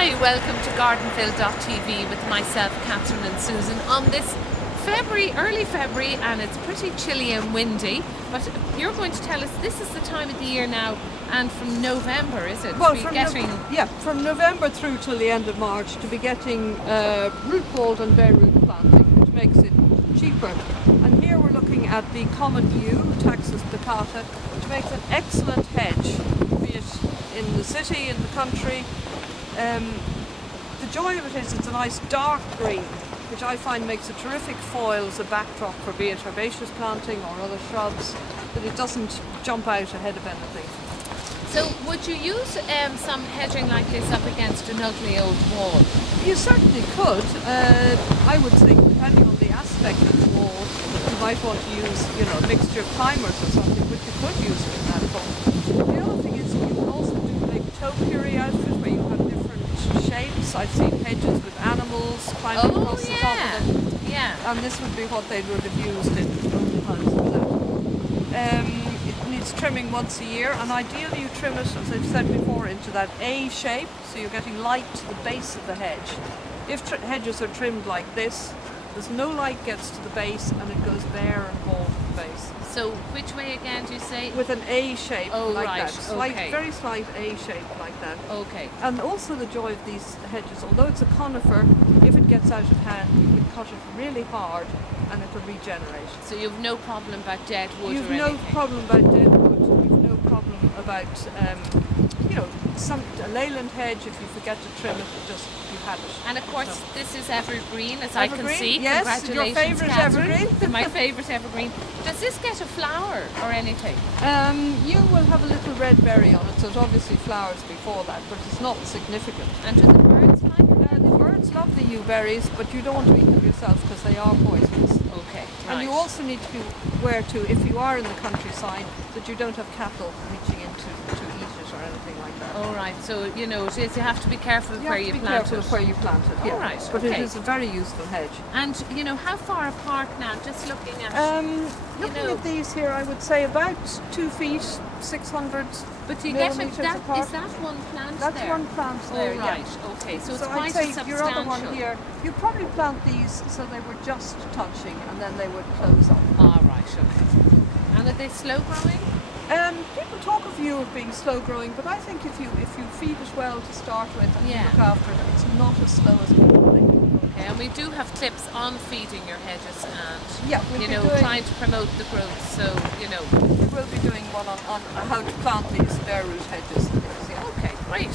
Hi, welcome to gardenville.tv with myself, Catherine and Susan on this early February, and it's pretty chilly and windy, but you're going to tell us this is the time of the year now, and from November, is it? Well, from November through till the end of March to be getting root ball and bare root planting, which makes it cheaper. And here we're looking at the Common Yew, Taxus baccata, which makes an excellent hedge, be it in the city, in the country. The joy of it is it's a nice dark green, which I find makes a terrific foil as a backdrop for be it herbaceous planting or other shrubs, that it doesn't jump out ahead of anything. So would you use some hedging like this up against an ugly old wall? You certainly could. I would think, depending on the aspect of the wall, you might want to use, a mixture of climbers or something, but you could use it in that form. The other thing is you can also do like topiary out of it, where you have different shapes. I've seen hedges with animals climbing across the top of them. Yeah. And this would be what they would have used in olden times for that. It needs trimming once a year, and ideally you trim it, as I've said before, into that A shape, so you're getting light to the base of the hedge. If hedges are trimmed like this, there's no light gets to the base and it goes bare and bald at the base. So which way again do you say? With an A shape that. Okay. Very slight A shape like that. Okay. And also the joy of these hedges, although it's a conifer, if it gets out of hand, you can cut it really hard and it'll regenerate. So you've no problem about dead wood You've or anything? no problem about dead wood. You've no problem about, a leyland hedge, if you forget to trim it, you've had it. And of course, this is evergreen, as I can see. Yes, Congratulations, your favourite Catherine. evergreen. My favourite evergreen. Does this get a flower or anything? You will have a little red berry on it, so it obviously flowers before that, but it's not significant. And do the birds like it? The birds love the yew berries, but you don't want to eat them yourself because they are poisonous. Okay, right. And you also need to be aware too, if you are in the countryside, that you don't have cattle reaching in to eat it or anything like that. All right, so it is, you have to be careful of where you plant it. You have to be careful of where you plant it, yeah. All right, but okay. it is a very useful hedge. And, how far apart now, just looking at Looking at these here, I would say about 2 feet, 600 but you get millimetres that, apart. is that one plant That's there? one plant there, Oh, right, yeah. okay, so it's So quite I'd say substantial. your other one here, you probably plant these so they were just touching and then they would close up. Ah, right, okay. And are they slow growing? People talk of you of being slow growing, but I think if you feed it well to start with and you look after it, it's not as slow as people think. Okay, and we do have tips on feeding your hedges and we'll trying to promote the growth. So we will be doing one on how to plant these bare root hedges. Okay, great.